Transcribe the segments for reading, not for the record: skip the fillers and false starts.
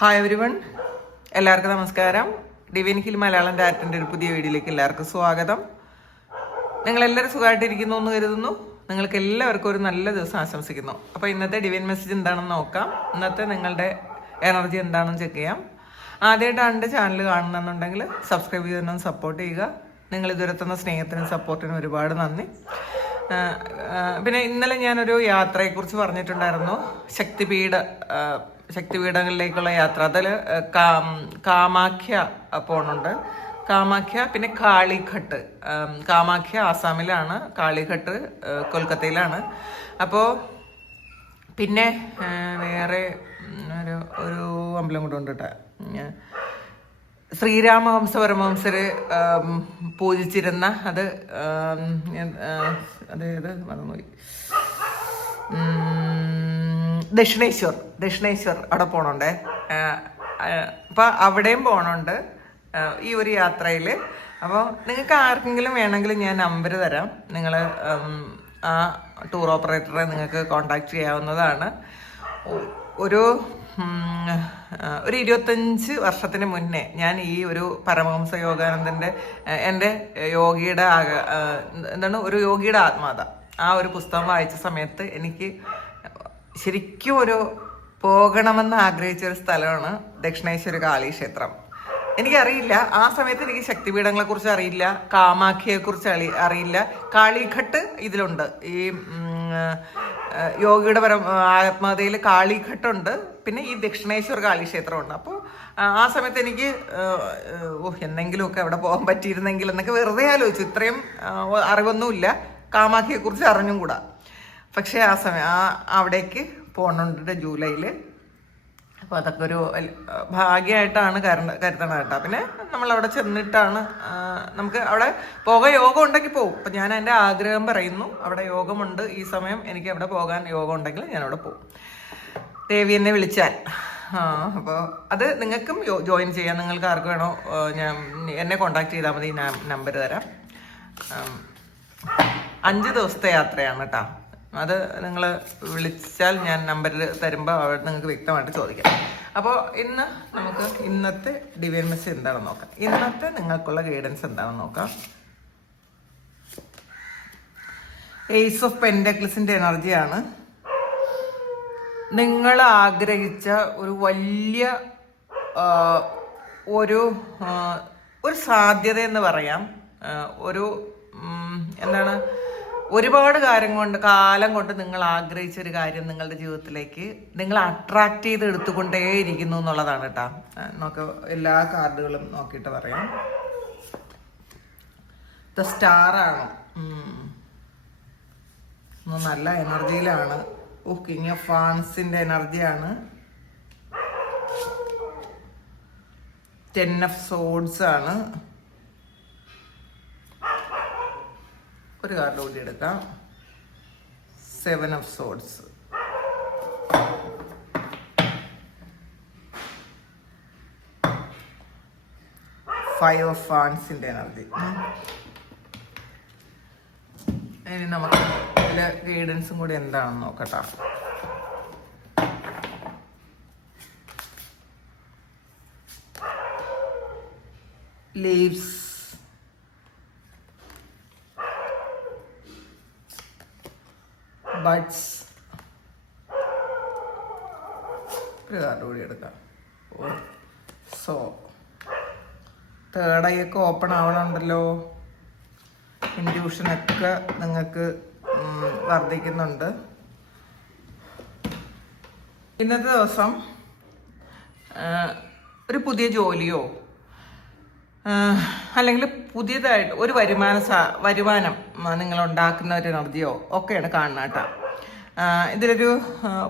Hi everyone, എല്ലാവർക്കും നമസ്കാരം. Divine hill Malayalam ഡയറക്ടറിൻ്റെ ഒരു പുതിയ വീഡിയോയിലേക്ക് എല്ലാവർക്കും സ്വാഗതം. നിങ്ങളെല്ലാവരും സുഖമായിട്ടിരിക്കുന്നു എന്ന് കരുതുന്നു. നിങ്ങൾക്ക് എല്ലാവർക്കും ഒരു നല്ല ദിവസം ആശംസിക്കുന്നു. അപ്പോൾ ഇന്നത്തെ ഡിവൈൻ മെസ്സേജ് എന്താണെന്ന് നോക്കാം. ഇന്നത്തെ നിങ്ങളുടെ എനർജി എന്താണെന്ന് ചെക്ക് ചെയ്യാം. ആദ്യമായിട്ടാണ് എൻ്റെ ചാനൽ കാണുന്നുണ്ടെങ്കിൽ സബ്സ്ക്രൈബ് ചെയ്തൊന്ന് സപ്പോർട്ട് ചെയ്യുക. നിങ്ങൾ ഇതുവരെ തന്ന സ്നേഹത്തിനും സപ്പോർട്ടിനും ഒരുപാട് നന്ദി. പിന്നെ ഇന്നലെ ഞാനൊരു യാത്രയെക്കുറിച്ച് പറഞ്ഞിട്ടുണ്ടായിരുന്നു. ശക്തിപീഠങ്ങളിലേക്കുള്ള യാത്ര. അതിൽ കാമാഖ്യ പോണുണ്ട്. കാമാഖ്യ, പിന്നെ കാളിഘട്ട്. കാമാഖ്യ ആസാമിലാണ്, കാളിഘട്ട് കൊൽക്കത്തയിലാണ്. അപ്പോൾ പിന്നെ വേറെ ഒരു അമ്പലം കൂടെ ഉണ്ട് കേട്ടോ. ശ്രീരാമവംശ പരമവംശര് പൂജിച്ചിരുന്ന അതേത് മറന്നുപോയി. ദക്ഷിണേശ്വർ അവിടെ പോകണുണ്ടേ. അപ്പം അവിടെയും പോകണുണ്ട് ഈ ഒരു യാത്രയിൽ. അപ്പോൾ നിങ്ങൾക്ക് ആർക്കെങ്കിലും വേണമെങ്കിലും ഞാൻ നമ്പർ തരാം. നിങ്ങൾ ആ ടൂർ ഓപ്പറേറ്ററെ നിങ്ങൾക്ക് കോണ്ടാക്ട് ചെയ്യാവുന്നതാണ്. ഒരു 25 വർഷത്തിന് മുന്നേ ഞാൻ ഈ ഒരു പരമഹംസ യോഗാനന്ദൻ്റെ എൻ്റെ ഒരു യോഗിയുടെ ആത്മാത ആ ഒരു പുസ്തകം വായിച്ച സമയത്ത് എനിക്ക് ശരിക്കും ഒരു പോകണമെന്ന് ആഗ്രഹിച്ച ഒരു സ്ഥലമാണ് ദക്ഷിണേശ്വര കാളി ക്ഷേത്രം. എനിക്കറിയില്ല, ആ സമയത്ത് എനിക്ക് ശക്തിപീഠങ്ങളെക്കുറിച്ച് അറിയില്ല, കാമാഖ്യയെക്കുറിച്ച് അറിയില്ല. കാളിഘട്ട് ഇതിലുണ്ട്. ഈ യോഗിയുടെ ആത്മകഥയിൽ കാളിഘട്ടുണ്ട്, പിന്നെ ഈ ദക്ഷിണേശ്വർ കാളി ക്ഷേത്രമുണ്ട്. അപ്പോൾ ആ സമയത്ത് എനിക്ക് എന്തെങ്കിലുമൊക്കെ അവിടെ പോകാൻ പറ്റിയിരുന്നെങ്കിൽ എന്നൊക്കെ വെറുതെ ആലോചിച്ചു. ഇത്രയും അറിവൊന്നുമില്ല, കാമാഖ്യയെക്കുറിച്ച് അറിഞ്ഞും കൂടാ. പക്ഷേ ആ സമയം അവിടേക്ക് പോകണുണ്ട് ജൂലൈയിൽ. അപ്പോൾ അതൊക്കെ ഒരു ഭാഗ്യമായിട്ടാണ് കരുതണം കേട്ടോ. പിന്നെ നമ്മളവിടെ ചെന്നിട്ടാണ് നമുക്ക് അവിടെ യോഗം ഉണ്ടെങ്കിൽ പോകും. അപ്പം ഞാൻ എൻ്റെ ആഗ്രഹം പറയുന്നു. അവിടെ യോഗമുണ്ട് ഈ സമയം, എനിക്ക് അവിടെ പോകാൻ യോഗം ഉണ്ടെങ്കിൽ ഞാനവിടെ പോകും. ദേവി എന്നെ വിളിച്ചാൽ. അപ്പോൾ അത് നിങ്ങൾക്കും ജോയിൻ ചെയ്യാം. നിങ്ങൾക്ക് ആർക്ക് വേണോ എന്നെ കോണ്ടാക്ട് ചെയ്താൽ മതി. ഞാൻ നമ്പർ തരാം. 5 ദിവസത്തെ യാത്രയാണ് കേട്ടോ. അത് നിങ്ങൾ വിളിച്ചാൽ ഞാൻ നമ്പറിൽ തരുമ്പോൾ അവിടെ നിങ്ങൾക്ക് വ്യക്തമായിട്ട് ചോദിക്കാം. അപ്പോൾ ഇന്ന് നമുക്ക് ഇന്നത്തെ ഡിവൈൻ മെസ്സേജ് എന്താണെന്ന് നോക്കാം. ഇന്നത്തെ നിങ്ങൾക്കുള്ള ഗൈഡൻസ് എന്താണെന്ന് നോക്കാം. ഏസ് ഓഫ് പെൻഡക്കിൾസിൻ്റെ എനർജിയാണ്. നിങ്ങൾ ആഗ്രഹിച്ച ഒരു വലിയ ഒരു സാധ്യത എന്ന് പറയാം. ഒരുപാട് കാലം കൊണ്ട് നിങ്ങൾ ആഗ്രഹിച്ച ഒരു കാര്യം നിങ്ങളുടെ ജീവിതത്തിലേക്ക് നിങ്ങൾ അട്രാക്ട് ചെയ്ത് എടുത്തുകൊണ്ടേയിരിക്കുന്നു എന്നുള്ളതാണ് കേട്ടോ. നമുക്ക് എല്ലാ കാർഡുകളും നോക്കിയിട്ട് പറയാം. ദ സ്റ്റാറാണ്. നല്ല എനർജിയിലാണ്. കിങ് ഓഫ് ഫാൻസിന്റെ എനർജിയാണ്. 10 ഓഫ് സോഡ്സ് ആണ്. ഒരു കാർഡ് കൂടി എടുക്കാം. 7 ഓഫ് സോഡ്സ്. 5 ഓഫ് ഫാൻസിന്റെ എനർജി. ഇനി നമുക്ക് ഇതിലെ ഗൈഡൻസും കൂടി എന്താണെന്ന് നോക്കട്ടെ. Leaves, buds. ഒരു കാർഡ് കൂടി എടുക്കാം. സോ തേർഡ് ഐ ഒക്കെ ഓപ്പൺ ആവണുണ്ടല്ലോ. ഇൻഡ്യൂഷനൊക്കെ നിങ്ങൾക്ക് വർദ്ധിക്കുന്നുണ്ട്. ഇന്നത്തെ ദിവസം ഒരു പുതിയ ജോലിയോ അല്ലെങ്കിൽ പുതിയതായിട്ട് ഒരു വരുമാനം നിങ്ങൾ ഉണ്ടാക്കുന്ന ഒരു എനർജിയോ ഒക്കെയാണ് കാണുന്നത് കേട്ടോ. ഇതിലൊരു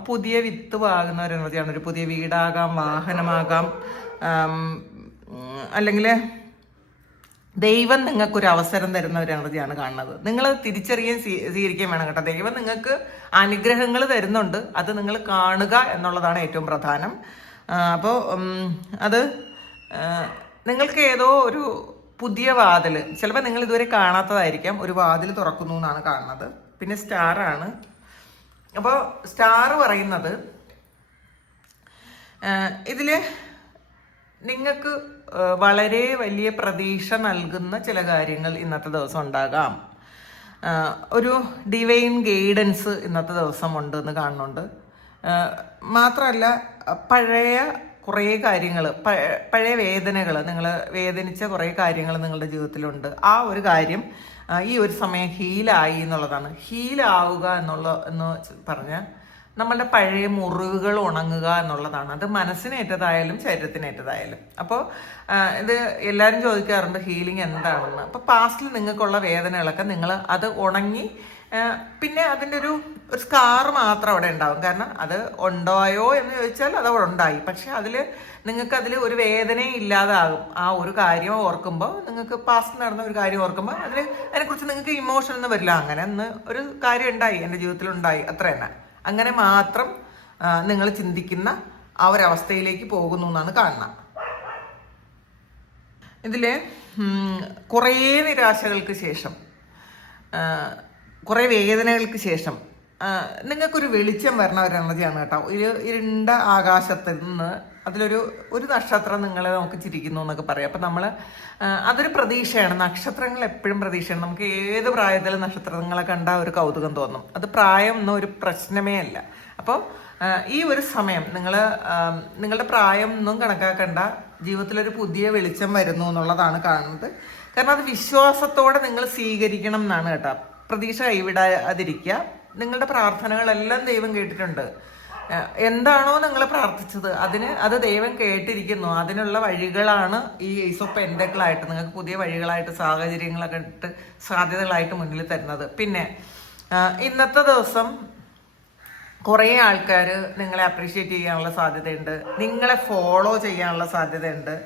പുതിയ വിത്ത് പാകുന്ന ഒരു എനർജിയാണ്. ഒരു പുതിയ വീടാകാം, വാഹനമാകാം, അല്ലെങ്കിൽ ദൈവം നിങ്ങൾക്കൊരു അവസരം തരുന്ന ഒരു എനർജിയാണ് കാണുന്നത്. നിങ്ങൾ തിരിച്ചറിയാൻ സ്വീകരിക്കുകയും വേണം കേട്ടോ. ദൈവം നിങ്ങൾക്ക് അനുഗ്രഹങ്ങൾ തരുന്നുണ്ട്, അത് നിങ്ങൾ കാണുക എന്നുള്ളതാണ് ഏറ്റവും പ്രധാനം. അപ്പോൾ അത് നിങ്ങൾക്ക് ഏതോ ഒരു പുതിയ വാതിൽ, ചിലപ്പോൾ നിങ്ങൾ ഇതുവരെ കാണാത്തതായിരിക്കാം, ഒരു വാതിൽ തുറക്കുന്നു എന്നാണ് കാണുന്നത്. പിന്നെ സ്റ്റാറാണ്. അപ്പോൾ സ്റ്റാർ പറയുന്നത് ഇതിൽ നിങ്ങൾക്ക് വളരെ വലിയ പ്രതീക്ഷ നൽകുന്ന ചില കാര്യങ്ങൾ ഇന്നത്തെ ദിവസം ഉണ്ടാകാം. ഒരു ഡിവൈൻ ഗൈഡൻസ് ഇന്നത്തെ ദിവസം ഉണ്ടെന്ന് കാണുന്നുണ്ട്. മാത്രമല്ല പഴയ കുറേ കാര്യങ്ങൾ, പഴയ വേദനകൾ, നിങ്ങൾ വേദനിച്ച കുറേ കാര്യങ്ങൾ നിങ്ങളുടെ ജീവിതത്തിലുണ്ട്. ആ ഒരു കാര്യം ഈ ഒരു സമയം ഹീലായി എന്നുള്ളതാണ്. ഹീലാവുക എന്ന് പറഞ്ഞാൽ നമ്മളുടെ പഴയ മുറിവുകൾ ഉണങ്ങുക എന്നുള്ളതാണ്. അത് മനസ്സിനേറ്റതായാലും ശരീരത്തിനേറ്റതായാലും. അപ്പോൾ ഇത് എല്ലാവരും ചോദിക്കാറുണ്ട് ഹീലിംഗ് എന്താണെന്ന്. അപ്പോൾ പാസ്റ്റിൽ നിങ്ങൾക്കുള്ള വേദനകളൊക്കെ നിങ്ങൾ അത് ഉണങ്ങി, പിന്നെ അതിൻ്റെ ഒരു സ്കാർ മാത്രം അവിടെ ഉണ്ടാവും. കാരണം അത് ഉണ്ടായോ എന്ന് ചോദിച്ചാൽ അത് അവിടെ ഉണ്ടായി, പക്ഷെ നിങ്ങൾക്കതിൽ ഒരു വേദനയും ഇല്ലാതാകും. ആ ഒരു കാര്യം ഓർക്കുമ്പോൾ, നിങ്ങൾക്ക് പാസ്റ്റ് നടന്ന ഒരു കാര്യം ഓർക്കുമ്പോൾ അതിനെക്കുറിച്ച് നിങ്ങൾക്ക് ഇമോഷൻ ഒന്നും വരില്ല. അങ്ങനെ ഒരു കാര്യം ഉണ്ടായി, എൻ്റെ ജീവിതത്തിലുണ്ടായി, അത്ര തന്നെ. അങ്ങനെ മാത്രം നിങ്ങൾ ചിന്തിക്കുന്ന ആ ഒരവസ്ഥയിലേക്ക് പോകുന്നു എന്നാണ് കാണുന്നത്. ഇതിൽ കുറേ നിരാശകൾക്ക് ശേഷം, കുറേ വേദനകൾക്ക് ശേഷം നിങ്ങൾക്കൊരു വെളിച്ചം വരണ ഒരു എനർജിയാണ് കേട്ടോ. ഇരുണ്ട ആകാശത്തിൽ നിന്ന് ഒരു നക്ഷത്രം നിങ്ങളെ നോക്കി ചിരിക്കുന്നു എന്നൊക്കെ പറയാം. അപ്പം അതൊരു പ്രതീക്ഷയാണ്. നക്ഷത്രങ്ങൾ എപ്പോഴും പ്രതീക്ഷയാണ്. നമുക്ക് ഏത് പ്രായത്തിലും നക്ഷത്രങ്ങളെ കണ്ട ഒരു കൗതുകം തോന്നും. അത് പ്രായം ഒന്നും ഒരു പ്രശ്നമേ അല്ല. അപ്പോൾ ഈ ഒരു സമയം നിങ്ങളുടെ പ്രായം ഒന്നും കണക്കാക്കണ്ട, ജീവിതത്തിലൊരു പുതിയ വെളിച്ചം വരുന്നു എന്നുള്ളതാണ് കാണുന്നത്. കാരണം അത് വിശ്വാസത്തോടെ നിങ്ങൾ സ്വീകരിക്കണം എന്നാണ് കേട്ടോ. പ്രതീക്ഷ കൈവിടാതിരിക്കുക. നിങ്ങളുടെ പ്രാർത്ഥനകളെല്ലാം ദൈവം കേട്ടിട്ടുണ്ട്. എന്താണോ നിങ്ങൾ പ്രാർത്ഥിച്ചത് അത് ദൈവം കേട്ടിരിക്കുന്നു. അതിനുള്ള വഴികളാണ് ഈ ഏസ് ഓഫ് പെന്റക്കിളായിട്ട് നിങ്ങൾക്ക് പുതിയ വഴികളായിട്ട്, സാഹചര്യങ്ങളൊക്കെ ഇട്ട് സാധ്യതകളായിട്ട് മുന്നിൽ തരുന്നത്. പിന്നെ ഇന്നത്തെ ദിവസം കുറേ ആൾക്കാർ നിങ്ങളെ അപ്രീഷിയേറ്റ് ചെയ്യാനുള്ള സാധ്യതയുണ്ട്, നിങ്ങളെ ഫോളോ ചെയ്യാനുള്ള സാധ്യതയുണ്ട്,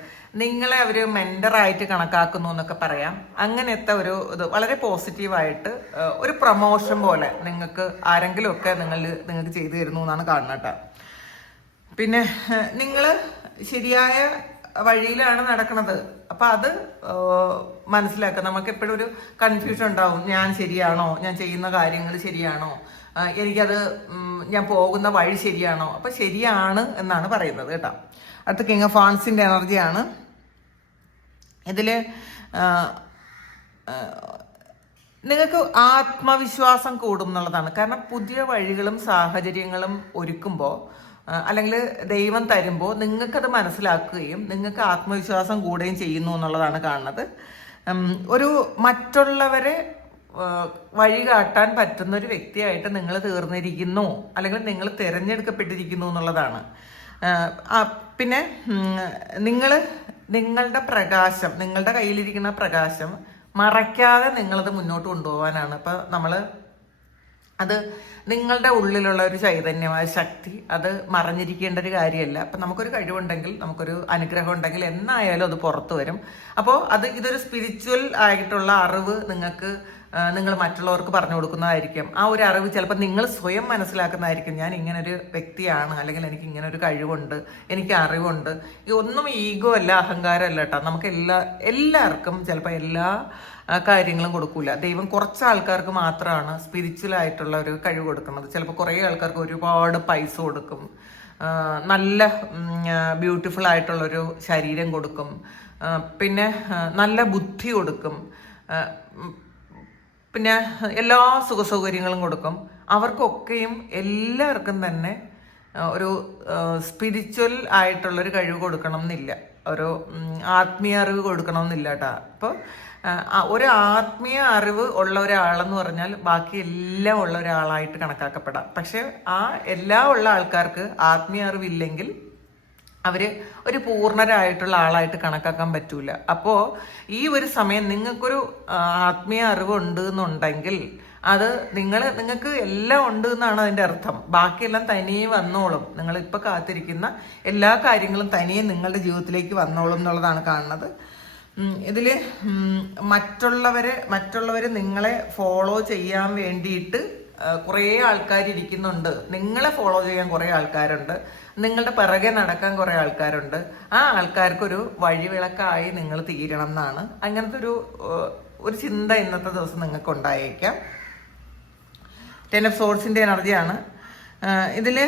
നിങ്ങളെ അവർ മെന്ററായിട്ട് കണക്കാക്കുന്നു എന്നൊക്കെ പറയാം. അങ്ങനത്തെ ഇത് വളരെ പോസിറ്റീവായിട്ട് ഒരു പ്രൊമോഷൻ പോലെ നിങ്ങൾക്ക് ആരെങ്കിലുമൊക്കെ നിങ്ങൾക്ക് ചെയ്തു തരുന്നു എന്നാണ് കാണുന്നത് കേട്ടോ. പിന്നെ നിങ്ങൾ ശരിയായ വഴിയിലാണ് നടക്കുന്നത്. അപ്പം അത് മനസ്സിലാക്കുക. നമുക്ക് എപ്പോഴും ഒരു കൺഫ്യൂഷൻ ഉണ്ടാവും. ഞാൻ ശരിയാണോ, ഞാൻ ചെയ്യുന്ന കാര്യങ്ങൾ ശരിയാണോ, ഞാൻ പോകുന്ന വഴി ശരിയാണോ? അപ്പം ശരിയാണ് എന്നാണ് പറയുന്നത് കേട്ടോ. അടുത്ത കിങ് ഓഫ് വാൻസിൻ്റെ എനർജിയാണ്. ഇതിൽ നിങ്ങൾക്ക് ആത്മവിശ്വാസം കൂടും എന്നുള്ളതാണ്. കാരണം പുതിയ വഴികളും സാഹചര്യങ്ങളും ഒരുക്കുമ്പോൾ, അല്ലെങ്കിൽ ദൈവം തരുമ്പോൾ നിങ്ങൾക്കത് മനസ്സിലാക്കുകയും നിങ്ങൾക്ക് ആത്മവിശ്വാസം കൂടുകയും ചെയ്യുന്നു എന്നുള്ളതാണ് കാണുന്നത്. ഒരു മറ്റുള്ളവരെ വഴി കാട്ടാൻ പറ്റുന്ന ഒരു വ്യക്തിയായിട്ട് നിങ്ങൾ തീർന്നിരിക്കുന്നു, അല്ലെങ്കിൽ നിങ്ങൾ തിരഞ്ഞെടുക്കപ്പെട്ടിരിക്കുന്നു എന്നുള്ളതാണ്. പിന്നെ നിങ്ങളുടെ പ്രകാശം, നിങ്ങളുടെ കയ്യിലിരിക്കുന്ന പ്രകാശം മറയ്ക്കാതെ നിങ്ങളത് മുന്നോട്ട് കൊണ്ടുപോകാനാണ്. അപ്പം അത് നിങ്ങളുടെ ഉള്ളിലുള്ള ഒരു ചൈതന്യമായ ശക്തി, അത് മറഞ്ഞിരിക്കേണ്ട ഒരു കാര്യമല്ല. അപ്പം നമുക്കൊരു കഴിവുണ്ടെങ്കിൽ, നമുക്കൊരു അനുഗ്രഹം ഉണ്ടെങ്കിൽ എന്നായാലും അത് പുറത്തു വരും. അപ്പോൾ ഇതൊരു സ്പിരിച്വൽ ആയിട്ടുള്ള അറിവ് നിങ്ങൾ മറ്റുള്ളവർക്ക് പറഞ്ഞു കൊടുക്കുന്നതായിരിക്കും. ആ ഒരു അറിവ് ചിലപ്പോൾ നിങ്ങൾ സ്വയം മനസ്സിലാക്കുന്നതായിരിക്കും. ഞാൻ ഇങ്ങനൊരു വ്യക്തിയാണ്, അല്ലെങ്കിൽ എനിക്ക് ഇങ്ങനൊരു കഴിവുണ്ട്, എനിക്ക് അറിവുണ്ട്. ഒന്നും ഈഗോ അല്ല, അഹങ്കാരമല്ല കേട്ടോ. നമുക്ക് എല്ലാവർക്കും ചിലപ്പോൾ എല്ലാ കാര്യങ്ങളും കൊടുക്കൂല. ദൈവം കുറച്ച് ആൾക്കാർക്ക് മാത്രമാണ് സ്പിരിച്വൽ ആയിട്ടുള്ള ഒരു കഴിവ് കൊടുക്കുന്നത്. ചിലപ്പോൾ കുറേ ആൾക്കാർക്ക് ഒരുപാട് പൈസ കൊടുക്കും, നല്ല ബ്യൂട്ടിഫുൾ ആയിട്ടുള്ളൊരു ശരീരം കൊടുക്കും, പിന്നെ നല്ല ബുദ്ധി കൊടുക്കും, പിന്നെ എല്ലാ സുഖസൗകര്യങ്ങളും കൊടുക്കും. അവർക്കൊക്കെയും എല്ലാവർക്കും തന്നെ ഒരു സ്പിരിച്വൽ ആയിട്ടുള്ളൊരു കഴിവ് കൊടുക്കണം എന്നില്ല, ഒരു ആത്മീയ അറിവ് കൊടുക്കണം എന്നില്ല കേട്ടോ. അപ്പോൾ ഒരു ആത്മീയ അറിവ് ഉള്ള ഒരാളെന്ന് പറഞ്ഞാൽ ബാക്കി എല്ലാം ഉള്ള ഒരാളായിട്ട് കണക്കാക്കപ്പെടാം. പക്ഷെ എല്ലാം ഉള്ള ആൾക്കാർക്ക് ആത്മീയ അറിവില്ലെങ്കിൽ ഒരു പൂർണ്ണരായിട്ടുള്ള ആളായിട്ട് കണക്കാക്കാൻ പറ്റൂല. അപ്പോൾ ഈ ഒരു സമയം നിങ്ങൾക്കൊരു ആത്മീയ അറിവ് ഉണ്ട് എന്നുണ്ടെങ്കിൽ അത് നിങ്ങൾക്ക് എല്ലാം ഉണ്ട് എന്നാണ് അതിൻ്റെ അർത്ഥം. ബാക്കിയെല്ലാം തനിയെ വന്നോളും. നിങ്ങളിപ്പോൾ കാത്തിരിക്കുന്ന എല്ലാ കാര്യങ്ങളും തനിയെ നിങ്ങളുടെ ജീവിതത്തിലേക്ക് വന്നോളും എന്നുള്ളതാണ് കാണുന്നത്. ഇതിൽ മറ്റുള്ളവർ നിങ്ങളെ ഫോളോ ചെയ്യാൻ വേണ്ടിയിട്ട് കുറേ ആൾക്കാർ ഇരിക്കുന്നുണ്ട്. നിങ്ങളെ ഫോളോ ചെയ്യാൻ കുറേ ആൾക്കാരുണ്ട്, നിങ്ങളുടെ പിറകെ നടക്കാൻ കുറേ ആൾക്കാരുണ്ട്. ആ ആൾക്കാർക്കൊരു വഴിവിളക്കായി നിങ്ങൾ തീരണം എന്നാണ്. അങ്ങനത്തെ ഒരു ചിന്ത ഇന്നത്തെ ദിവസം നിങ്ങൾക്ക് ഉണ്ടായേക്കാം. 10 ഓഫ് സോർഡ്സിൻ്റെ എനർജിയാണ്. ഇതിൽ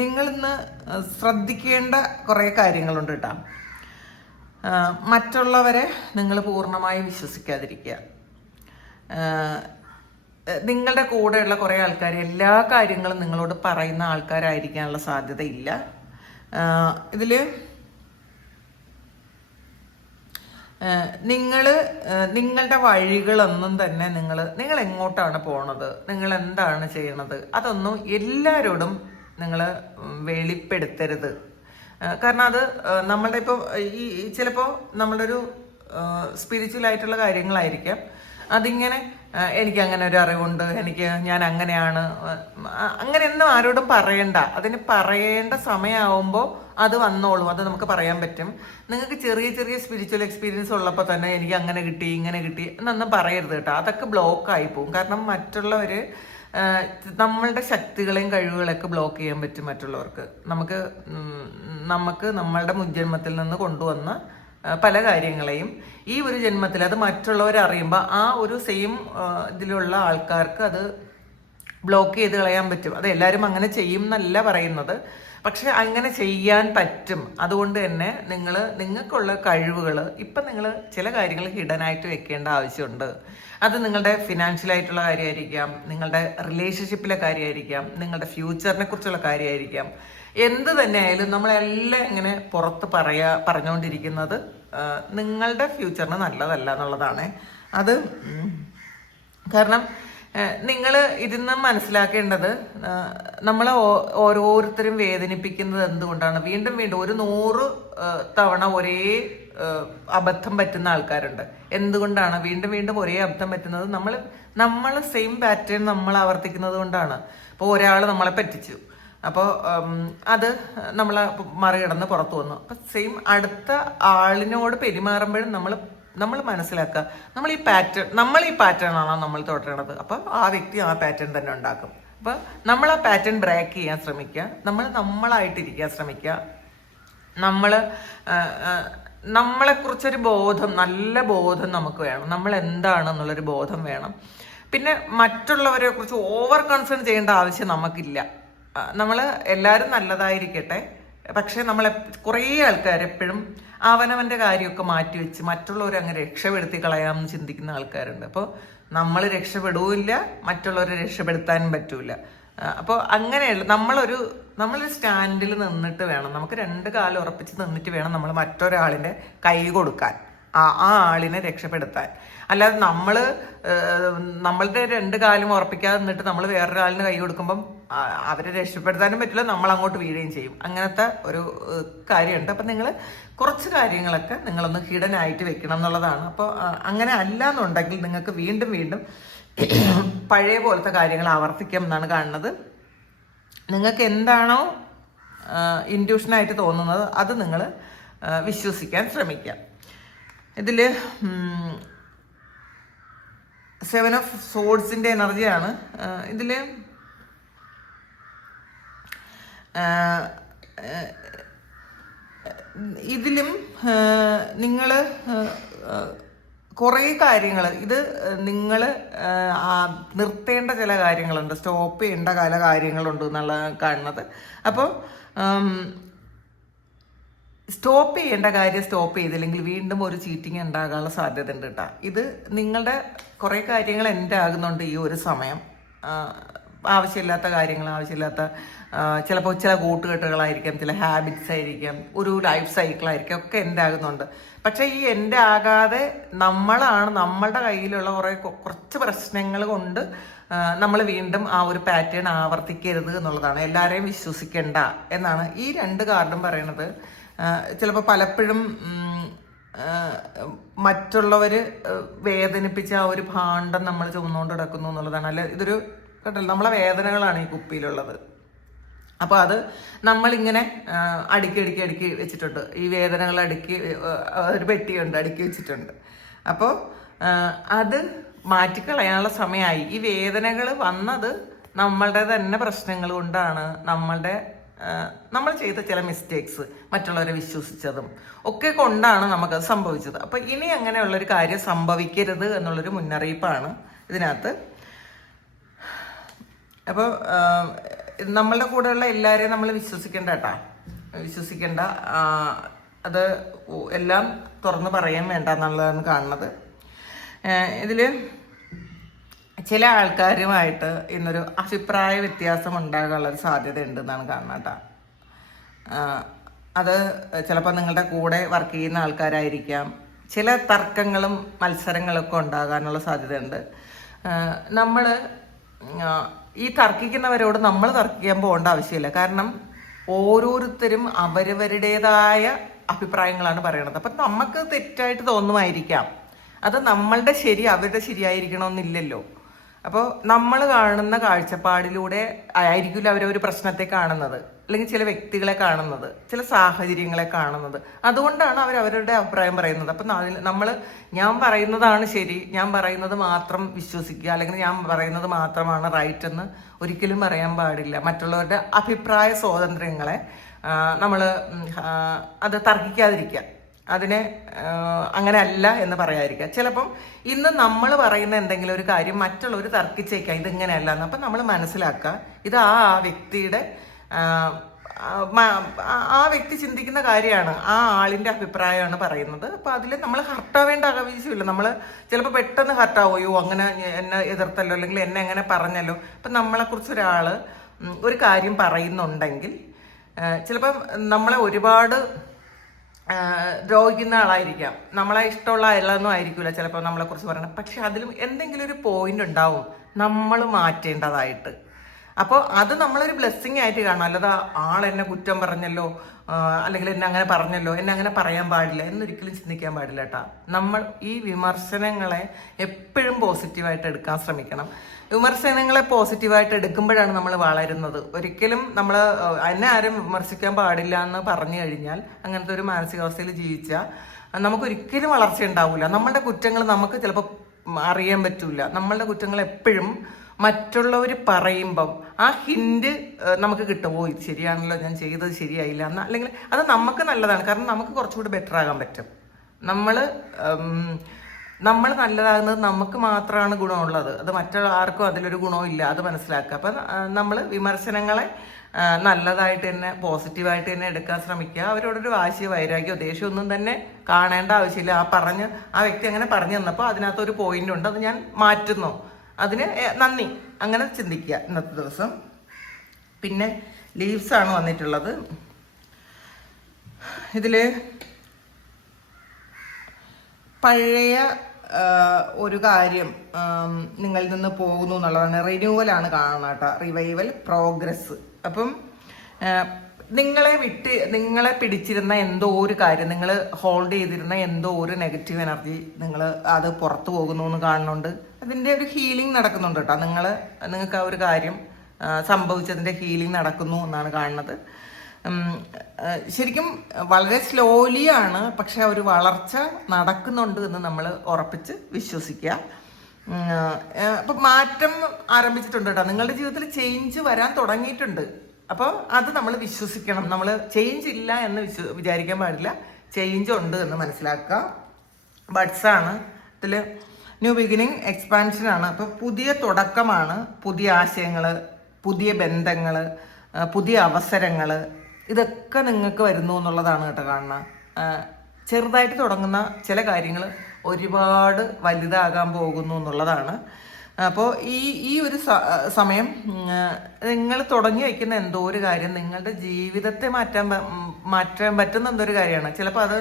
നിങ്ങളിന്ന് ശ്രദ്ധിക്കേണ്ട കുറേ കാര്യങ്ങളുണ്ട് കേട്ടോ. മറ്റുള്ളവരെ നിങ്ങൾ പൂർണ്ണമായി വിശ്വസിക്കാതിരിക്കുക. നിങ്ങളുടെ കൂടെയുള്ള കുറേ ആൾക്കാർ എല്ലാ കാര്യങ്ങളും നിങ്ങളോട് പറയുന്ന ആൾക്കാരായിരിക്കാനുള്ള സാധ്യതയില്ല. ഇതിൽ നിങ്ങളുടെ വഴികളൊന്നും തന്നെ നിങ്ങൾ എങ്ങോട്ടാണ് പോണത്, നിങ്ങൾ എന്താണ് ചെയ്യണത്, അതൊന്നും എല്ലാവരോടും നിങ്ങൾ വെളിപ്പെടുത്തരുത്. കാരണം അത് നമ്മളുടെ ഇപ്പോൾ ചിലപ്പോൾ നമ്മളൊരു സ്പിരിച്വൽ ആയിട്ടുള്ള കാര്യങ്ങളായിരിക്കാം. അതിങ്ങനെ എനിക്ക് അങ്ങനെ ഒരു അറിവുണ്ട്, ഞാൻ അങ്ങനെയാണ്, അങ്ങനെയൊന്നും ആരോടും പറയണ്ട. അതിന് പറയേണ്ട സമയമാവുമ്പോൾ അത് വന്നോളും, അത് നമുക്ക് പറയാൻ പറ്റും. നിങ്ങൾക്ക് ചെറിയ ചെറിയ സ്പിരിച്വൽ എക്സ്പീരിയൻസ് ഉള്ളപ്പോൾ തന്നെ എനിക്ക് അങ്ങനെ കിട്ടി ഇങ്ങനെ കിട്ടി എന്നൊന്നും പറയരുത് കേട്ടോ. അതൊക്കെ ബ്ലോക്കായി പോകും. കാരണം മറ്റുള്ളവർ നമ്മളുടെ ശക്തികളെയും കഴിവുകളെയൊക്കെ ബ്ലോക്ക് ചെയ്യാൻ പറ്റും മറ്റുള്ളവർക്ക്. നമുക്ക് നമ്മളുടെ മുൻജന്മത്തിൽ നിന്ന് കൊണ്ടുവന്ന പല കാര്യങ്ങളെയും ഈ ഒരു ജന്മത്തിൽ അത് മറ്റുള്ളവർ അറിയുമ്പോൾ ആ ഒരു സെയിം ഇതിലുള്ള ആൾക്കാർക്ക് അത് ബ്ലോക്ക് ചെയ്ത് കളയാൻ പറ്റും. അത് എല്ലാവരും അങ്ങനെ ചെയ്യും എന്നല്ല പറയുന്നത്, പക്ഷെ അങ്ങനെ ചെയ്യാൻ പറ്റും. അതുകൊണ്ട് തന്നെ നിങ്ങൾക്കുള്ള കഴിവുകൾ ഇപ്പം നിങ്ങൾ ചില കാര്യങ്ങൾ ഹിഡനായിട്ട് വെക്കേണ്ട ആവശ്യമുണ്ട്. അത് നിങ്ങളുടെ ഫിനാൻഷ്യലായിട്ടുള്ള കാര്യമായിരിക്കാം, നിങ്ങളുടെ റിലേഷൻഷിപ്പിലെ കാര്യമായിരിക്കാം, നിങ്ങളുടെ ഫ്യൂച്ചറിനെ കുറിച്ചുള്ള കാര്യമായിരിക്കാം. എന്ത് തന്നെ ആയാലും നമ്മളെല്ലാം ഇങ്ങനെ പുറത്ത് പറഞ്ഞുകൊണ്ടിരിക്കുന്നത് നിങ്ങളുടെ ഫ്യൂച്ചറിന് നല്ലതല്ല എന്നുള്ളതാണ്. അത് കാരണം നിങ്ങൾ ഇതിന്ന് മനസ്സിലാക്കേണ്ടത്, നമ്മളെ ഓരോരുത്തരും വേദനിപ്പിക്കുന്നത് എന്തുകൊണ്ടാണ്? വീണ്ടും വീണ്ടും 100 തവണ ഒരേ അബദ്ധം പറ്റുന്ന ആൾക്കാരുണ്ട്. എന്തുകൊണ്ടാണ് വീണ്ടും വീണ്ടും ഒരേ അബദ്ധം പറ്റുന്നത്? നമ്മൾ സെയിം പാറ്റേൺ നമ്മൾ ആവർത്തിക്കുന്നത് കൊണ്ടാണ്. ഇപ്പോൾ ഒരാൾ നമ്മളെ പറ്റിച്ചു, അപ്പോൾ അത് നമ്മളെ മറികടന്ന് പുറത്തു വന്നു. അപ്പം സെയിം അടുത്ത ആളിനോട് പെരുമാറുമ്പോഴും നമ്മൾ മനസ്സിലാക്കുക, നമ്മൾ ഈ പാറ്റേൺ ആണോ നമ്മൾ തുടരണത്. അപ്പം ആ വ്യക്തി ആ പാറ്റേൺ തന്നെ ഉണ്ടാക്കും. അപ്പം നമ്മൾ ആ പാറ്റേൺ ബ്രേക്ക് ചെയ്യാൻ ശ്രമിക്കുക. നമ്മളായിട്ടിരിക്കാൻ ശ്രമിക്കുക. നമ്മളെക്കുറിച്ചൊരു നല്ല ബോധം നമുക്ക് വേണം. നമ്മൾ എന്താണെന്നുള്ളൊരു ബോധം വേണം. പിന്നെ മറ്റുള്ളവരെ കുറിച്ച് ഓവർ കൺസേൺ ചെയ്യേണ്ട ആവശ്യം നമുക്കില്ല. എല്ലാവരും നല്ലതായിരിക്കട്ടെ, പക്ഷെ കുറേ ആൾക്കാർ എപ്പോഴും അവനവൻ്റെ കാര്യമൊക്കെ മാറ്റി വെച്ച് മറ്റുള്ളവരെ അങ്ങ് രക്ഷപ്പെടുത്തി കളയാമെന്ന് ചിന്തിക്കുന്ന ആൾക്കാരുണ്ട്. അപ്പോൾ നമ്മൾ രക്ഷപ്പെടുകയില്ല, മറ്റുള്ളവരെ രക്ഷപ്പെടുത്താനും പറ്റൂല. അപ്പോൾ അങ്ങനെയല്ല, നമ്മളൊരു സ്റ്റാൻഡിൽ നിന്നിട്ട് വേണം, നമുക്ക് 2 കാലം ഉറപ്പിച്ച് നിന്നിട്ട് വേണം നമ്മൾ മറ്റൊരാളിൻ്റെ കൈ കൊടുക്കാൻ, ആ ആളിനെ രക്ഷപ്പെടുത്താൻ. അല്ലാതെ നമ്മളുടെ 2 കാലും ഉറപ്പിക്കാതെ നിന്നിട്ട് നമ്മൾ വേറൊരാളിന് കൈ കൊടുക്കുമ്പം അവരെ രക്ഷപ്പെടുത്താനും പറ്റില്ല, നമ്മൾ അങ്ങോട്ട് വീഴുകയും ചെയ്യും. അങ്ങനത്തെ ഒരു കാര്യമുണ്ട്. അപ്പം നിങ്ങൾ കുറച്ച് കാര്യങ്ങളൊക്കെ നിങ്ങളൊന്ന് ഹിഡനായിട്ട് വെക്കണം എന്നുള്ളതാണ്. അപ്പോൾ അങ്ങനെ അല്ല എന്നുണ്ടെങ്കിൽ നിങ്ങൾക്ക് വീണ്ടും വീണ്ടും പഴയ പോലത്തെ കാര്യങ്ങൾ ആവർത്തിക്കാം എന്നാണ് കാണുന്നത്. നിങ്ങൾക്ക് എന്താണോ ഇൻറ്റ്യൂഷനായിട്ട് തോന്നുന്നത് അത് നിങ്ങൾ വിശ്വസിക്കാൻ ശ്രമിക്കാം. ഇതിൽ 7 ഓഫ് സോഡ്സിൻ്റെ എനർജിയാണ്. ഇതിലും നിങ്ങൾ കുറേ കാര്യങ്ങൾ, ഇത് നിങ്ങൾ നിർത്തേണ്ട ചില കാര്യങ്ങളുണ്ട്, സ്റ്റോപ്പ് ചെയ്യേണ്ട പല കാര്യങ്ങളുണ്ട് എന്നുള്ള കാണുന്നത്. അപ്പോൾ സ്റ്റോപ്പ് ചെയ്യേണ്ട കാര്യം സ്റ്റോപ്പ് ചെയ്തില്ലെങ്കിൽ വീണ്ടും ഒരു ചീറ്റിങ് ഉണ്ടാകാനുള്ള സാധ്യത ഉണ്ട് കേട്ടോ. ഇത് നിങ്ങളുടെ കുറേ കാര്യങ്ങൾ എൻ്റെ ആകുന്നുണ്ട് ഈ ഒരു സമയം. ആവശ്യമില്ലാത്ത കാര്യങ്ങൾ, ചിലപ്പോൾ ചില കൂട്ടുകെട്ടുകളായിരിക്കാം, ചില ഹാബിറ്റ്സ് ആയിരിക്കാം, ഒരു ലൈഫ് സൈക്കിളായിരിക്കാം, ഒക്കെ എൻ്റെ ആകുന്നുണ്ട്. പക്ഷേ ഈ എൻ്റെ ആകാതെ നമ്മളുടെ കയ്യിലുള്ള കുറച്ച് പ്രശ്നങ്ങൾ കൊണ്ട് നമ്മൾ വീണ്ടും ആ ഒരു പാറ്റേൺ ആവർത്തിക്കരുത് എന്നുള്ളതാണ്. എല്ലാവരെയും വിശ്വസിക്കേണ്ട എന്നാണ് ഈ 2 കാർഡും പറയണത്. ചിലപ്പോൾ പലപ്പോഴും മറ്റുള്ളവർ വേദനിപ്പിച്ച ആ ഒരു ഭാണ്ഡം നമ്മൾ ചുമന്നുകൊണ്ട് കിടക്കുന്നു എന്നുള്ളതാണ്. അല്ല, ഇതൊരു കേട്ടല്ലോ, നമ്മളെ വേദനകളാണ് ഈ കുപ്പിയിലുള്ളത്. അപ്പോൾ അത് നമ്മളിങ്ങനെ അടുക്കി വെച്ചിട്ടുണ്ട്. ഈ വേദനകൾ ഒരു പെട്ടിയുണ്ട്, അടുക്കി വെച്ചിട്ടുണ്ട്. അപ്പോൾ അത് മാറ്റിക്കളയാനുള്ള സമയമായി. ഈ വേദനകൾ വന്നത് നമ്മളുടെ തന്നെ പ്രശ്നങ്ങൾ കൊണ്ടാണ്, നമ്മൾ ചെയ്ത ചില മിസ്റ്റേക്സ്, മറ്റുള്ളവരെ വിശ്വസിച്ചതും ഒക്കെ കൊണ്ടാണ് നമുക്കത് സംഭവിച്ചത്. അപ്പോൾ ഇനി അങ്ങനെയുള്ളൊരു കാര്യം സംഭവിക്കരുത് എന്നുള്ളൊരു മുന്നറിയിപ്പാണ് ഇതിനകത്ത്. അപ്പോൾ നമ്മളുടെ കൂടെയുള്ള എല്ലാവരെയും നമ്മൾ വിശ്വസിക്കേണ്ട കേട്ടാ, വിശ്വസിക്കേണ്ട. അത് എല്ലാം തുറന്ന് പറയാൻ വേണ്ട എന്നുള്ളതാണ് കാണുന്നത്. ഇതിൽ ചില ആൾക്കാരുമായിട്ട് ഇന്നൊരു അഭിപ്രായ വ്യത്യാസം ഉണ്ടാകാനുള്ളൊരു സാധ്യത ഉണ്ടെന്നാണ് കാണുന്നത് കേട്ടോ. അത് ചിലപ്പോൾ നിങ്ങളുടെ കൂടെ വർക്ക് ചെയ്യുന്ന ആൾക്കാരായിരിക്കാം. ചില തർക്കങ്ങളും മത്സരങ്ങളൊക്കെ ഉണ്ടാകാനുള്ള സാധ്യതയുണ്ട്. നമ്മൾ ഈ തർക്കിക്കുന്നവരോട് നമ്മൾ തർക്കിക്കാൻ പോകേണ്ട ആവശ്യമില്ല. കാരണം ഓരോരുത്തരും അവരവരുടേതായ അഭിപ്രായങ്ങളാണ് പറയണത്. അപ്പം നമുക്ക് തെറ്റായിട്ട് തോന്നുമായിരിക്കാം. അത് നമ്മളുടെ ശരി അവരുടെ ശരിയായിരിക്കണമെന്നില്ലല്ലോ. അപ്പോൾ നമ്മൾ കാണുന്ന കാഴ്ചപ്പാടിലൂടെ ആയിരിക്കില്ല അവരൊരു പ്രശ്നത്തെ കാണുന്നത്, അല്ലെങ്കിൽ ചില വ്യക്തികളെ കാണുന്നത്, ചില സാഹചര്യങ്ങളെ കാണുന്നത്. അതുകൊണ്ടാണ് അവരവരുടെ അഭിപ്രായം പറയുന്നത്. അപ്പം ഞാൻ പറയുന്നതാണ് ശരി, ഞാൻ പറയുന്നത് മാത്രം വിശ്വസിക്കുക, അല്ലെങ്കിൽ ഞാൻ പറയുന്നത് മാത്രമാണ് റൈറ്റ് എന്ന് ഒരിക്കലും പറയാൻ പാടില്ല. മറ്റുള്ളവരുടെ അഭിപ്രായ സ്വാതന്ത്ര്യങ്ങളെ നമ്മൾ അത് തർക്കിക്കാതിരിക്കുക, അതിനെ അങ്ങനെ അല്ല എന്ന് പറയാതിരിക്കുക. ചിലപ്പം ഇന്ന് നമ്മൾ പറയുന്ന എന്തെങ്കിലും ഒരു കാര്യം മറ്റുള്ളവർ തർക്കിച്ചേക്കാം, ഇതിങ്ങനെയല്ല എന്ന്. അപ്പം നമ്മൾ മനസ്സിലാക്കുക ഇത് ആ വ്യക്തിയുടെ ആ വ്യക്തി ചിന്തിക്കുന്ന കാര്യമാണ്, ആ ആളിൻ്റെ അഭിപ്രായമാണ് പറയുന്നത്. അപ്പം അതിൽ നമ്മൾ ഹർട്ടാവേണ്ട ആവശ്യമില്ല. നമ്മൾ ചിലപ്പോൾ പെട്ടെന്ന് ഹർട്ടാവോ, അങ്ങനെ എന്നെ എതിർത്തല്ലോ, അല്ലെങ്കിൽ എന്നെ എങ്ങനെ പറഞ്ഞല്ലോ. അപ്പം നമ്മളെക്കുറിച്ച് ഒരാൾ ഒരു കാര്യം പറയുന്നുണ്ടെങ്കിൽ ചിലപ്പം നമ്മളെ ഒരുപാട് ദ്രോഹിക്കുന്ന ആളായിരിക്കാം, നമ്മളെ ഇഷ്ടമുള്ള ആളൊന്നും ആയിരിക്കില്ല ചിലപ്പോൾ നമ്മളെക്കുറിച്ച് പറയണം. പക്ഷെ അതിലും എന്തെങ്കിലും ഒരു പോയിന്റ് ഉണ്ടാവും നമ്മൾ മാറ്റേണ്ടതായിട്ട്. അപ്പോൾ അത് നമ്മളൊരു ബ്ലെസ്സിങ് ആയിട്ട് കാണാം. അല്ലാതെ ആളെന്നെ കുറ്റം പറഞ്ഞല്ലോ, അല്ലെങ്കിൽ എന്നെ അങ്ങനെ പറഞ്ഞല്ലോ, എന്നെ അങ്ങനെ പറയാൻ പാടില്ല എന്നൊരിക്കലും ചിന്തിക്കാൻ പാടില്ല കേട്ടോ. നമ്മൾ ഈ വിമർശനങ്ങളെ എപ്പോഴും പോസിറ്റീവായിട്ട് എടുക്കാൻ ശ്രമിക്കണം. വിമർശനങ്ങളെ പോസിറ്റീവായിട്ട് എടുക്കുമ്പോഴാണ് നമ്മൾ വളരുന്നത്. ഒരിക്കലും നമ്മൾ എന്നെ ആരും വിമർശിക്കാൻ പാടില്ല എന്ന് പറഞ്ഞു കഴിഞ്ഞാൽ അങ്ങനത്തെ ഒരു മാനസികാവസ്ഥയിൽ ജീവിച്ചാൽ നമുക്കൊരിക്കലും വളർച്ച ഉണ്ടാവില്ല. നമ്മളുടെ കുറ്റങ്ങൾ നമുക്ക് ചിലപ്പോൾ അറിയാൻ പറ്റില്ല. നമ്മളുടെ കുറ്റങ്ങൾ എപ്പോഴും മറ്റുള്ളവർ പറയുമ്പം ആ ഹിന്റ് നമുക്ക് കിട്ടുമോ, ഇത് ശരിയാണല്ലോ, ഞാൻ ചെയ്തത് ശരിയായില്ല എന്ന്. അല്ലെങ്കിൽ അത് നമുക്ക് നല്ലതാണ്, കാരണം നമുക്ക് കുറച്ചുകൂടി ബെറ്റർ ആകാൻ പറ്റും. നമ്മൾ നല്ലതാകുന്നത് നമുക്ക് മാത്രമാണ് ഗുണമുള്ളത്, അത് മറ്റുള്ള ആർക്കും അതിലൊരു ഗുണവും ഇല്ല. അത് മനസ്സിലാക്കുക. അപ്പം നമ്മൾ വിമർശനങ്ങളെ നല്ലതായിട്ട് തന്നെ പോസിറ്റീവായിട്ട് തന്നെ എടുക്കാൻ ശ്രമിക്കുക. അവരോടൊരു വാശിയോ വൈരാഗ്യമോ ദേഷ്യം ഒന്നും തന്നെ കാണേണ്ട ആവശ്യമില്ല. ആ വ്യക്തി അങ്ങനെ പറഞ്ഞു തന്നപ്പോൾ അതിനകത്തൊരു പോയിന്റ് ഉണ്ട്, അത് ഞാൻ മാറ്റുന്നു, അതിന് നന്ദി, അങ്ങനെ ചിന്തിക്കുക ഇന്നത്തെ ദിവസം. പിന്നെ ലീവ്സ് ആണ് വന്നിട്ടുള്ളത്. ഇതിൽ പഴയ ഒരു കാര്യം നിങ്ങളിൽ നിന്ന് പോകുന്നു എന്നുള്ളതാണ്. റിന്യൂവലാണ് കാണുന്നത് കേട്ടോ, റിവൈവൽ, പ്രോഗ്രസ്. അപ്പം നിങ്ങളെ പിടിച്ചിരുന്ന എന്തോ ഒരു കാര്യം, നിങ്ങൾ ഹോൾഡ് ചെയ്തിരുന്ന എന്തോ ഒരു നെഗറ്റീവ് എനർജി അത് പുറത്തു പോകുന്നു എന്ന് കാണുന്നുണ്ട്. അതിൻ്റെ ഒരു ഹീലിംഗ് നടക്കുന്നുണ്ട് കേട്ടോ. നിങ്ങൾക്ക് ആ ഒരു കാര്യം സംഭവിച്ചതിൻ്റെ ഹീലിംഗ് നടക്കുന്നു എന്നാണ് കാണുന്നത്. ശരിക്കും വളരെ സ്ലോലിയാണ്, പക്ഷെ ഒരു വളർച്ച നടക്കുന്നുണ്ട് എന്ന് നമ്മൾ ഉറപ്പിച്ച് വിശ്വസിക്കുക. അപ്പം മാറ്റം ആരംഭിച്ചിട്ടുണ്ട് കേട്ടോ. നിങ്ങളുടെ ജീവിതത്തിൽ ചേഞ്ച് വരാൻ തുടങ്ങിയിട്ടുണ്ട്. അപ്പോൾ അത് നമ്മൾ വിശ്വസിക്കണം. നമ്മൾ ചേഞ്ച് ഇല്ല എന്ന് വിചാരിക്കാൻ പാടില്ല, ചേഞ്ച് ഉണ്ട് എന്ന് മനസ്സിലാക്കുക. ബഡ്സാണ് ഇതിൽ. ന്യൂ ബിഗിനിങ്, എക്സ്പാൻഷനാണ്. അപ്പോൾ പുതിയ തുടക്കമാണ്, പുതിയ ആശയങ്ങൾ, പുതിയ ബന്ധങ്ങൾ, പുതിയ അവസരങ്ങൾ, ഇതൊക്കെ നിങ്ങൾക്ക് വരുന്നു എന്നുള്ളതാണ് കേട്ടോ കാണുന്നത്. ചെറുതായിട്ട് തുടങ്ങുന്ന ചില കാര്യങ്ങൾ ഒരുപാട് വലുതാകാൻ പോകുന്നു എന്നുള്ളതാണ്. അപ്പോൾ ഈ ഒരു സമയം നിങ്ങൾ തുടങ്ങി വയ്ക്കുന്ന എന്തോ ഒരു കാര്യം നിങ്ങളുടെ ജീവിതത്തെ മാറ്റാൻ പറ്റുന്ന എന്തോ ഒരു കാര്യമാണ്. ചിലപ്പോൾ അത്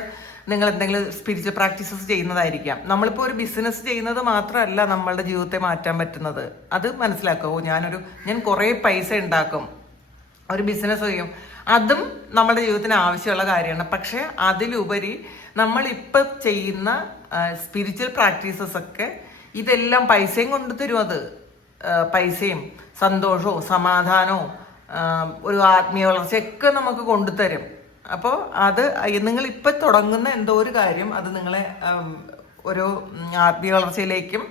നിങ്ങൾ എന്തെങ്കിലും സ്പിരിച്വൽ പ്രാക്ടീസസ് ചെയ്യുന്നതായിരിക്കാം. നമ്മളിപ്പോൾ ഒരു ബിസിനസ് ചെയ്യുന്നത് മാത്രമല്ല നമ്മളുടെ ജീവിതത്തെ മാറ്റാൻ പറ്റുന്നത്. അത് മനസ്സിലാക്കുമോ? ഞാൻ കുറേ പൈസ ഉണ്ടാക്കും, ഒരു ബിസിനസ് ചെയ്യും, അതും നമ്മുടെ ജീവിതത്തിന് ആവശ്യമുള്ള കാര്യമാണ്. പക്ഷെ അതിലുപരി നമ്മളിപ്പോൾ ചെയ്യുന്ന സ്പിരിച്വൽ പ്രാക്ടീസസ് ഒക്കെ ഇതെല്ലാം പൈസയും കൊണ്ടുതരും. അത് പൈസയും സന്തോഷവും സമാധാനവും ഒരു ആത്മീയ വളർച്ചയൊക്കെ നമുക്ക് കൊണ്ടുതരും. അപ്പോൾ അത് നിങ്ങളിപ്പോൾ തുടങ്ങുന്ന എന്തോ ഒരു കാര്യം അത് നിങ്ങളെ ഒരു ആത്മീയ വളർച്ചയിലേക്കും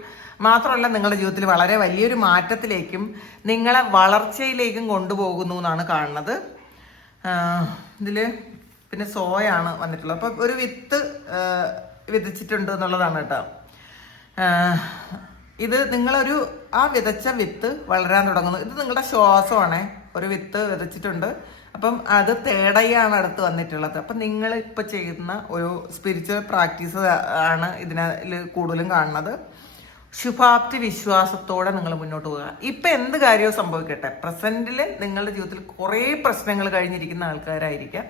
മാത്രമല്ല നിങ്ങളുടെ ജീവിതത്തിൽ വളരെ വലിയൊരു മാറ്റത്തിലേക്കും നിങ്ങളെ വളർച്ചയിലേക്കും കൊണ്ടുപോകുന്നു എന്നാണ് കാണുന്നത്. ഇതിൽ പിന്നെ സോയാണ് വന്നിട്ടുള്ളത്. അപ്പോൾ ഒരു വിത്ത് വിതച്ചിട്ടുണ്ട് എന്നുള്ളതാണ് കേട്ടോ. ഇത് നിങ്ങളൊരു ആ വിതച്ച വിത്ത് വളരാൻ തുടങ്ങുന്നു. ഇത് നിങ്ങളുടെ ശ്വാസമാണേ. ഒരു വിത്ത് വിതച്ചിട്ടുണ്ട്. അപ്പം അത് തേടയാണ് അടുത്ത് വന്നിട്ടുള്ളത്. അപ്പം നിങ്ങൾ ഇപ്പം ചെയ്യുന്ന ഒരു സ്പിരിച്വൽ പ്രാക്ടീസ് ആണ് ഇതിൽ കൂടുതലും കാണുന്നത്. ശുഭാപ്തി വിശ്വാസത്തോടെ നിങ്ങൾ മുന്നോട്ട് പോകുക. ഇപ്പം എന്ത് കാര്യവും സംഭവിക്കട്ടെ, പ്രസന്റിൽ നിങ്ങളുടെ ജീവിതത്തിൽ കുറേ പ്രശ്നങ്ങൾ കഴിഞ്ഞിരിക്കുന്ന ആൾക്കാരായിരിക്കാം.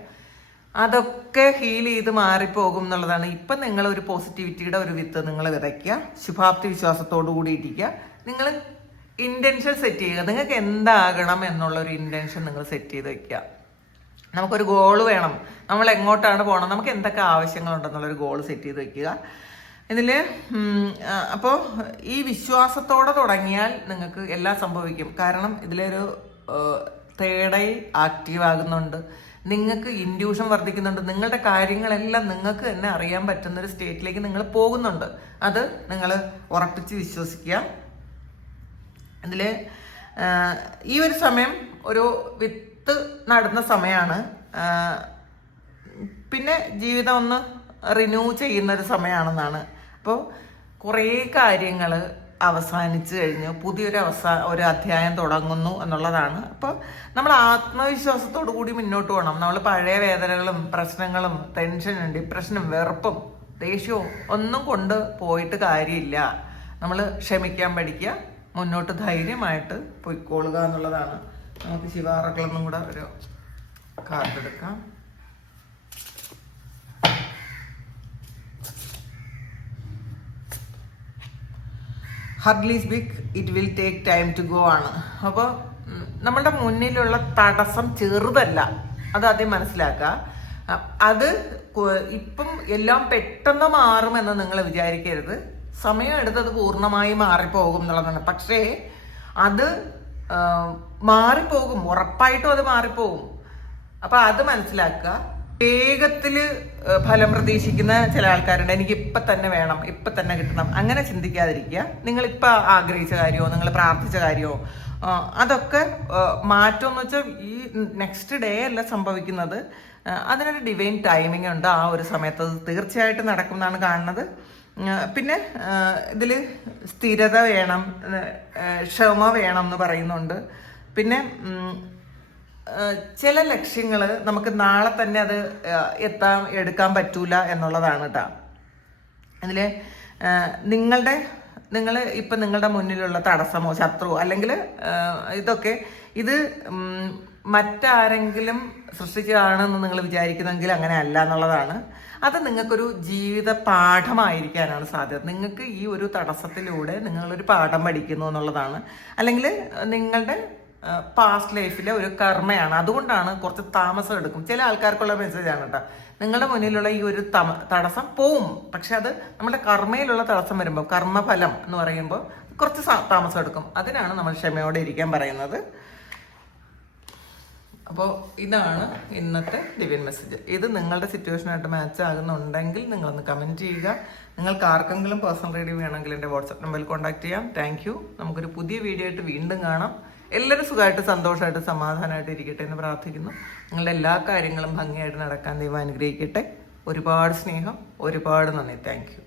അതൊക്കെ ഹീൽ ചെയ്ത് മാറിപ്പോകും എന്നുള്ളതാണ്. ഇപ്പം നിങ്ങൾ ഒരു പോസിറ്റിവിറ്റിയുടെ ഒരു വിത്ത് നിങ്ങൾ വിതയ്ക്കുക. ശുഭാപ്തി വിശ്വാസത്തോടു കൂടി ഇരിക്കുക. നിങ്ങൾ ഇൻറ്റൻഷൻ സെറ്റ് ചെയ്യുക. നിങ്ങൾക്ക് എന്താകണം എന്നുള്ളൊരു ഇൻറ്റൻഷൻ നിങ്ങൾ സെറ്റ് ചെയ്ത് വെക്കുക. നമുക്കൊരു ഗോള് വേണം, നമ്മൾ എങ്ങോട്ടാണ് പോകണം, നമുക്ക് എന്തൊക്കെ ആവശ്യങ്ങളുണ്ടെന്നുള്ളൊരു ഗോൾ സെറ്റ് ചെയ്ത് വെക്കുക. ഇതിൽ അപ്പോൾ ഈ വിശ്വാസത്തോടെ തുടങ്ങിയാൽ നിങ്ങൾക്ക് എല്ലാം സംഭവിക്കും. കാരണം ഇതിലൊരു തേർഡ് ഐ ആക്റ്റീവ് ആകുന്നുണ്ട്, നിങ്ങൾക്ക് ഇൻഡ്യൂഷൻ വർദ്ധിക്കുന്നുണ്ട്, നിങ്ങളുടെ കാര്യങ്ങളെല്ലാം നിങ്ങൾക്ക് തന്നെ അറിയാൻ പറ്റുന്നൊരു സ്റ്റേറ്റിലേക്ക് നിങ്ങൾ പോകുന്നുണ്ട്. അത് നിങ്ങൾ ഉറപ്പിച്ച് വിശ്വസിക്കുക. ഇതിൽ ഈ ഒരു സമയം ഒരു വിത്ത് നടുന്ന സമയമാണ്. പിന്നെ ജീവിതം ഒന്ന് റിന്യൂ ചെയ്യുന്നൊരു സമയമാണെന്നാണ്. അപ്പോൾ കുറേ കാര്യങ്ങൾ അവസാനിച്ചു കഴിഞ്ഞു, പുതിയൊരു ഒരു അധ്യായം തുടങ്ങുന്നു എന്നുള്ളതാണ്. അപ്പോൾ നമ്മൾ ആത്മവിശ്വാസത്തോടു കൂടി മുന്നോട്ട് പോകണം. നമ്മൾ പഴയ വേദനകളും പ്രശ്നങ്ങളും ടെൻഷനും ഡിപ്രഷനും വെറുപ്പും ദേഷ്യവും ഒന്നും കൊണ്ട് പോയിട്ട് കാര്യമില്ല. നമ്മൾ ക്ഷമിക്കാൻ പഠിക്കുക, മുന്നോട്ട് ധൈര്യമായിട്ട് പൊയ്ക്കൊള്ളുക എന്നുള്ളതാണ്. നമുക്ക് ശിവാറകളൊന്നും കൂടെ ഒരു കാർഡ് എടുക്കാം. Hourglass big it will take time to go ആണ്. അപ്പോൾ നമ്മളുടെ മുന്നിലുള്ള തടസ്സം ചെറുതല്ല, അത് ആദ്യം മനസ്സിലാക്കുക. അത് ഇപ്പം എല്ലാം പെട്ടെന്ന് മാറുമെന്ന് നിങ്ങൾ വിചാരിക്കരുത്. സമയം എടുത്തത് പൂർണ്ണമായി മാറിപ്പോകും എന്നുള്ളതാണ്. പക്ഷേ അത് മാറിപ്പോകും, ഉറപ്പായിട്ടും അത് മാറിപ്പോകും. അപ്പം അത് മനസ്സിലാക്കുക. വേഗത്തിൽ ഫലം പ്രതീക്ഷിക്കുന്ന ചില ആൾക്കാരുണ്ട്. എനിക്ക് ഇപ്പം തന്നെ വേണം, ഇപ്പം തന്നെ കിട്ടണം, അങ്ങനെ ചിന്തിക്കാതിരിക്കുക. നിങ്ങളിപ്പോൾ ആഗ്രഹിച്ച കാര്യമോ നിങ്ങൾ പ്രാർത്ഥിച്ച കാര്യമോ അതൊക്കെ മാറ്റമെന്ന് വെച്ചാൽ ഈ നെക്സ്റ്റ് ഡേ അല്ല സംഭവിക്കുന്നത്. അതിനൊരു ഡിവൈൻ ടൈമിംഗ് ഉണ്ട്. ആ ഒരു സമയത്ത് അത് തീർച്ചയായിട്ടും നടക്കും എന്നാണ് കാണുന്നത്. പിന്നെ ഇതിൽ സ്ഥിരത വേണം, ക്ഷമ വേണം എന്ന് പറയുന്നുണ്ട്. പിന്നെ ചില ലക്ഷ്യങ്ങൾ നമുക്ക് നാളെ തന്നെ അത് എടുക്കാൻ പറ്റൂല എന്നുള്ളതാണ് കേട്ടോ. അതിൽ നിങ്ങൾ ഇപ്പം നിങ്ങളുടെ മുന്നിലുള്ള തടസ്സമോ ശത്രുവോ അല്ലെങ്കിൽ ഇതൊക്കെ ഇത് മറ്റാരെങ്കിലും സൃഷ്ടിച്ചതാണെന്ന് നിങ്ങൾ വിചാരിക്കുന്നെങ്കിൽ അങ്ങനെ അല്ല എന്നുള്ളതാണ്. അത് നിങ്ങൾക്കൊരു ജീവിത പാഠമായിരിക്കാനാണ് സാധ്യത. നിങ്ങൾക്ക് ഈ ഒരു തടസ്സത്തിലൂടെ നിങ്ങളൊരു പാഠം പഠിക്കുന്നു എന്നുള്ളതാണ്. അല്ലെങ്കിൽ നിങ്ങളുടെ പാസ്റ്റ് ലൈഫിലെ ഒരു കർമ്മയാണ്. അതുകൊണ്ടാണ് കുറച്ച് താമസം എടുക്കും. ചില ആൾക്കാർക്കുള്ള മെസ്സേജാണ് കേട്ടോ. നിങ്ങളുടെ മുന്നിലുള്ള ഈ ഒരു തടസ്സം പോവും, പക്ഷെ അത് നമ്മുടെ കർമ്മയിലുള്ള തടസ്സം വരുമ്പോൾ, കർമ്മഫലം എന്ന് പറയുമ്പോൾ കുറച്ച് താമസം എടുക്കും. അതിനാണ് നമ്മൾ ക്ഷമയോടെ ഇരിക്കാൻ പറയുന്നത്. അപ്പോൾ ഇതാണ് ഇന്നത്തെ ഡിവൈൻ മെസ്സേജ്. ഇത് നിങ്ങളുടെ സിറ്റുവേഷനായിട്ട് മാച്ച് ആകുന്നുണ്ടെങ്കിൽ നിങ്ങളൊന്ന് കമൻറ്റ് ചെയ്യുക. നിങ്ങൾക്ക് ആർക്കെങ്കിലും പേഴ്സണൽ റീഡിംഗ് വേണമെങ്കിൽ എൻ്റെ വാട്സപ്പ് നമ്പറിൽ കോൺടാക്ട് ചെയ്യാം. Thank you. നമുക്കൊരു പുതിയ വീഡിയോ ആയിട്ട് വീണ്ടും കാണാം. എല്ലാവരും സുഖമായിട്ട് സന്തോഷമായിട്ട് സമാധാനമായിട്ട് ഇരിക്കട്ടെ എന്ന് പ്രാർത്ഥിക്കുന്നു. നിങ്ങളുടെ എല്ലാ കാര്യങ്ങളും ഭംഗിയായിട്ട് നടക്കാൻ ദൈവം അനുഗ്രഹിക്കട്ടെ. ഒരുപാട് സ്നേഹം, ഒരുപാട് നന്ദി. Thank you.